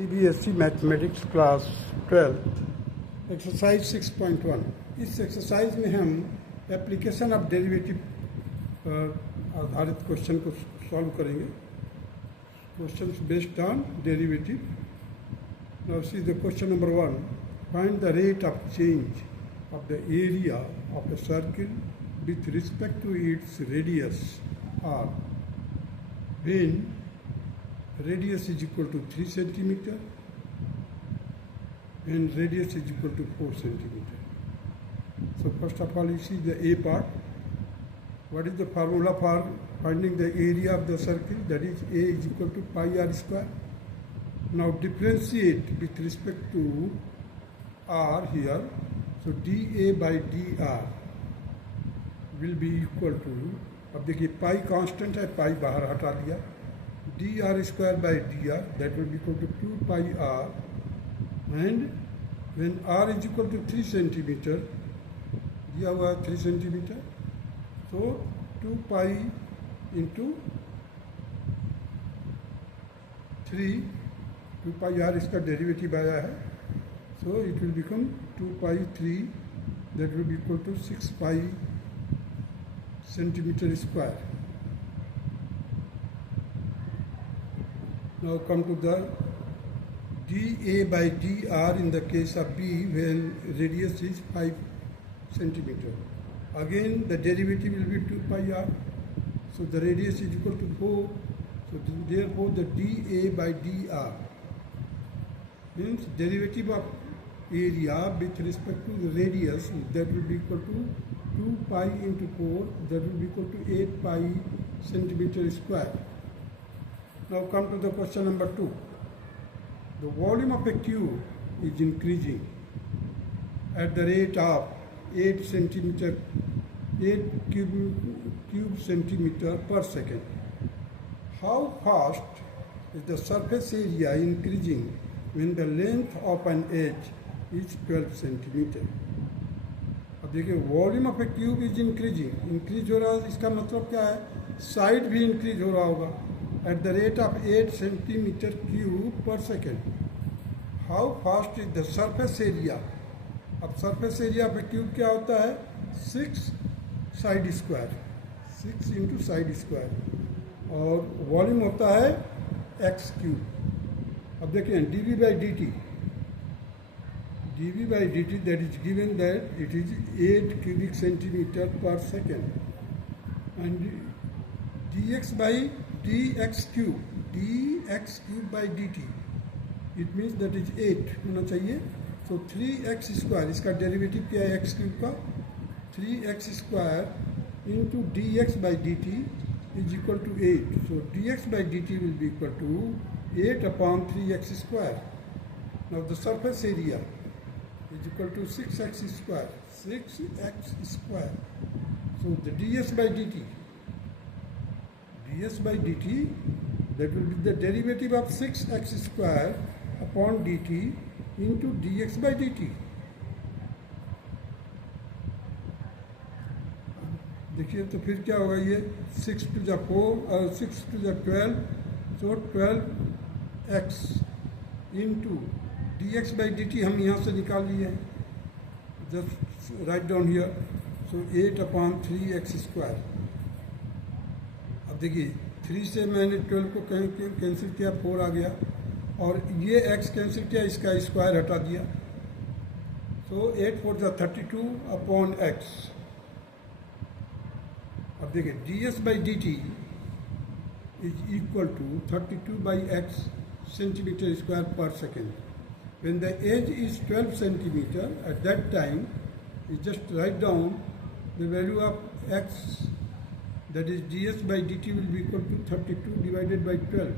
CBSE mathematics class 12 exercise 6.1। इस exercise में हम एप्लीकेशन ऑफ डेरिवेटिव पर आधारित क्वेश्चन को सॉल्व करेंगे। Question based on derivative. Now see the question number 1। Find the rate of change of the area of a circle with respect to its radius r when radius is equal to 3 centimeter and radius is equal to 4 centimeter. So first of all you see the A part. What is the formula for finding the area of the circle? That is A is equal to pi r square. Now differentiate with respect to r here. So dA by dr will be equal to, अब देखिए पाई constant है, पाई बाहर हटा दिया, dr square by dr that will be equal to 2 pi r, and when r is equal to 3 centimeter, दिया हुआ है 3 centimeter, so 2 pi into 3, 2 pi r इसका डेरिवेटिव आया है, so it will become 2 pi 3 that will be equal to 6 pi centimeter square. Now come to the dA by dr in the case of B when radius is 5 centimeter. Again the derivative will be 2 pi r. So the radius is equal to 4. So therefore the dA by dr means derivative of area with respect to the radius, that will be equal to 2 pi into 4, that will be equal to 8 pi centimeter square. Now come to the question number 2. The volume of a cube is increasing at the rate of 8 cube centimeter per second. How fast is the surface area increasing when the length of an edge is 12 centimeter? अब देखिए volume of A cube is increasing, increase हो रहा है, इसका मतलब क्या है, side भी इंक्रीज हो रहा होगा at the rate of 8 centimeter cube per second. How fast is the surface area? अब surface area of a cube क्या होता है, 6 side square, 6 into side square, और वॉल्यूम होता है x cube. अब देखिए dv by dt, dv by dt that is given that it is 8 cubic centimeter per second, and dx by dx cube by dt, it means that is 8 होना चाहिए. So 3x square, इसका derivative क्या है x cube का, 3x square into dx by dt is equal to 8. So dx by dt will be equal to 8 upon 3x square. Now the surface area is equal to 6x square, 6x square. So the ds by dt that will be the derivative of 6x square upon dt into dx by dt. देखिए तो फिर क्या होगा, ये 6 to the 4 और 6 to the 12, so 12x into dx by dt हम यहाँ से निकाल लिए, just write down here, so 8 upon 3x square. अब देखिए 3 से मैंने 12 को कैंसिल किया, 4 आ गया, और ये x कैंसिल किया, इसका स्क्वायर हटा दिया, सो 8 4 जा 32 अपॉन x. अब देखिए ds by dt is equal to 32 by x centimeter square per second. When the edge is 12 centimeter, at that time you just write down the value of x, that is ds by dt will be equal to 32 divided by 12,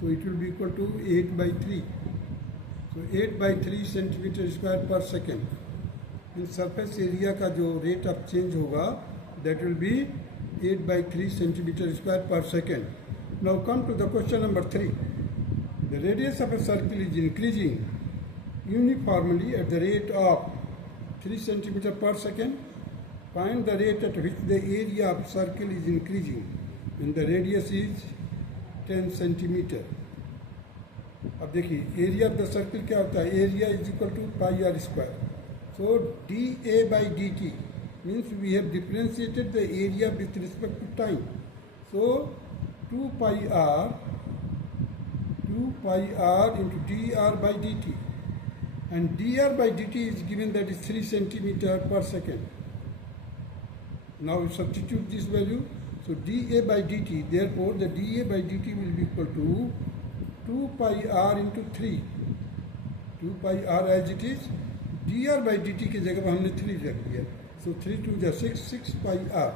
so it will be equal to 8 by 3. So 8 by 3 centimeter square per second. In surface area का जो rate of change होगा, that will be 8 by 3 centimeter square per second. Now come to the question number 3. The radius of a circle is increasing uniformly at the rate of 3 centimeter per second. Find the rate at which the area of circle is increasing when the radius is 10 centimeter. अब देखिए area of the circle क्या होता है, area is equal to pi r square. So d A by d t means we have differentiated the area with respect to time. So 2 pi r into dr by dt, and dr by dt is given that is 3 centimeter per second. Now substitute this value. So dA by dt, therefore the dA by dt will be equal to 2 pi r into 3. 2 pi r as it is, dr by dt की जगह पर हमने 3 रख दिया. So 3 to the 6 pi r.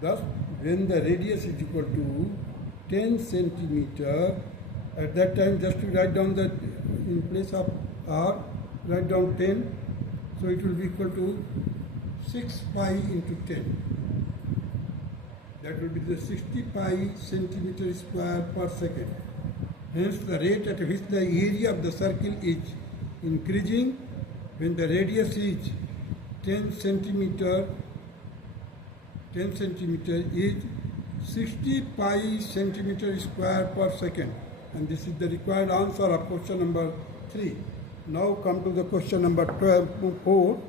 Thus when the radius is equal to 10 centimeter, at that time just to write down that in place of r, write down 10. So it will be equal to 6 pi into 10. That will be the 60 pi centimeter square per second. Hence the rate at which the area of the circle is increasing when the radius is 10 centimeter is 60 pi centimeter square per second. And this is the required answer of question number 3. Now come to the question number 4.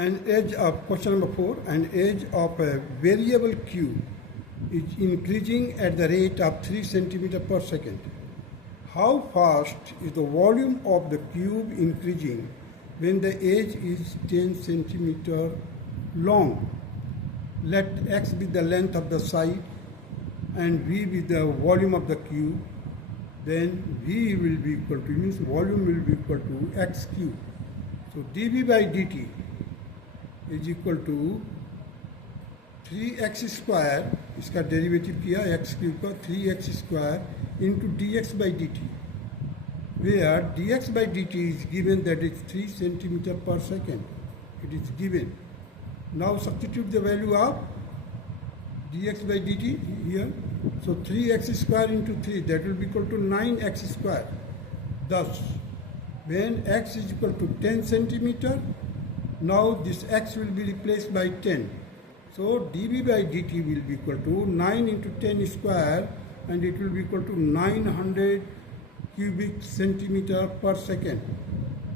An edge of question number 4, an edge of a variable cube is increasing at the rate of 3 centimeter per second. How fast is the volume of the cube increasing when the edge is 10 centimeter long? Let x be the length of the side and v be the volume of the cube. Then v will be equal to, means volume will be equal to x cube. So dv by dt is equal to 3x square, इसका derivative किया x cube का, 3x square into dx by dt, where dx by dt is given that is 3 centimeter per second. It is given. Now substitute the value of dx by dt here. So 3x square into 3, that will be equal to 9x square. Thus, when x is equal to 10 centimeter, now this x will be replaced by 10. So dv by dt will be equal to 9 into 10 square, and it will be equal to 900 cubic centimeter per second.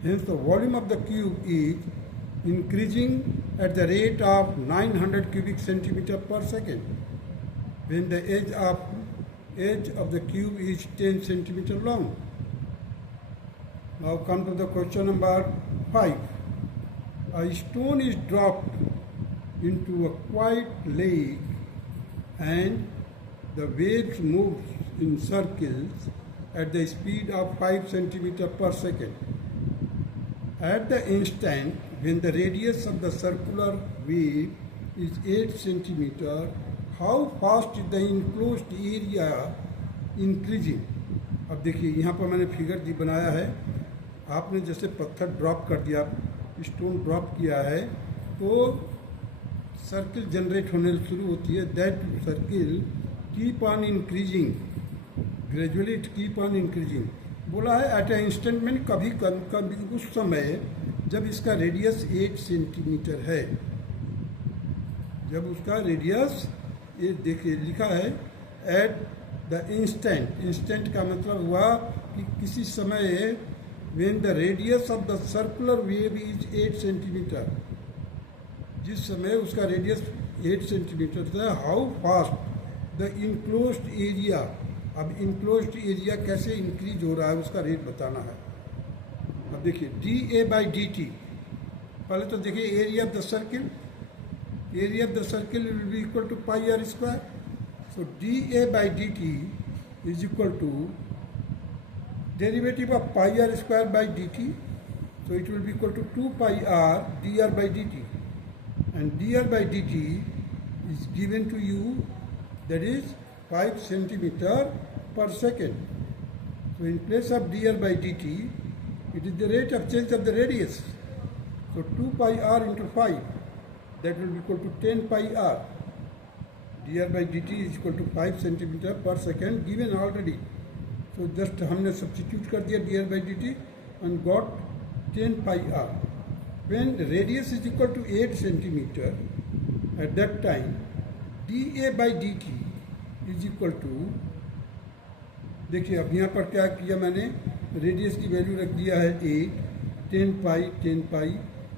Hence the volume of the cube is increasing at the rate of 900 cubic centimeter per second when the edge of the cube is 10 centimeter long. Now come to the question number 5. A stone is dropped into a quiet lake and the waves move in circles at the speed of 5 centimeter per second. At the instant when the radius of the circular wave is 8 centimeter, how fast is the enclosed area increasing? अब देखिए यहाँ पर मैंने figure बनाया है. आपने जैसे पत्थर ड्रॉप कर दिया, स्टोन ड्रॉप किया है, तो सर्किल जनरेट होने शुरू होती है. That circle keep on increasing, gradually it keep on increasing. बोला है एट ए इंस्टेंट में, कभी उस समय जब इसका रेडियस 8 सेंटीमीटर है, जब उसका रेडियस, ये देखिए लिखा है एट द इंस्टेंट. इंस्टेंट का मतलब हुआ कि किसी समय when the radius of the circular wave is 8 centimeter, जिस समय उसका रेडियस 8 सेंटीमीटर था, how fast the enclosed area. अब इनक्लोज्ड एरिया कैसे इंक्रीज हो रहा है उसका रेट बताना है. अब देखिए d A by d t, पहले तो देखिए area of the circle, area of the circle will be equal to pi r square. So d A by d t is equal to derivative of pi r square by dt, so it will be equal to 2 pi r dr by dt, and dr by dt is given to you that is 5 centimeter per second. So in place of dr by dt, it is the rate of change of the radius. So 2 pi r into 5, that will be equal to 10 pi r. dr by dt is equal to 5 centimeter per second given already. So just हमने substitute कर दिया dr by dt and got 10 pi r. When radius is equal to 8 centimeter, at that time dA by dt is equal to, देखिए अब यहाँ पर क्या किया मैंने, रेडियस की वैल्यू रख दिया है 8, 10 pi,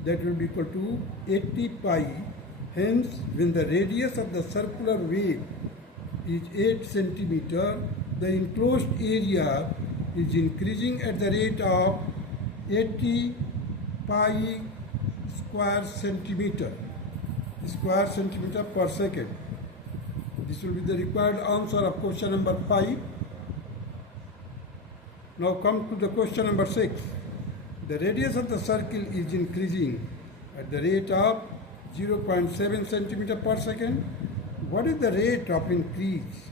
that will be equal to 80 pi. Hence, when the radius of the circular wave is 8 centimeter, the enclosed area is increasing at the rate of 80 pi square centimeter per second. This will be the required answer of question number 5. Now come to the question number 6. The radius of the circle is increasing at the rate of 0.7 centimeter per second. What is the rate of increase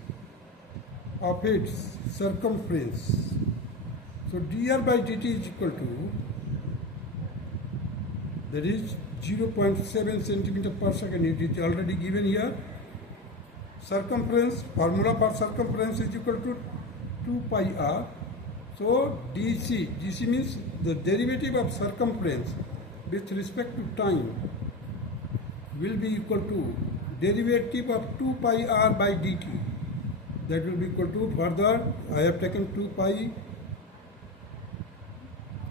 of its circumference? So dr by dt is equal to, that is 0.7 centimeter per second. It is already given here. Circumference, formula for circumference is equal to 2 pi r. So dc means the derivative of circumference with respect to time will be equal to derivative of 2 pi r by dt. That will be equal to, further I have taken 2 pi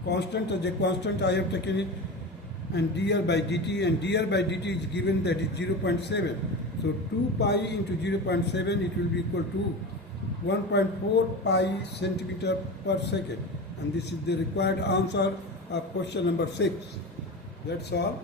constant as a constant, I have taken it, and dr by dt, and dr by dt is given, that is 0.7. So 2 pi into 0.7, it will be equal to 1.4 pi centimeter per second. And this is the required answer of question number 6. That's all.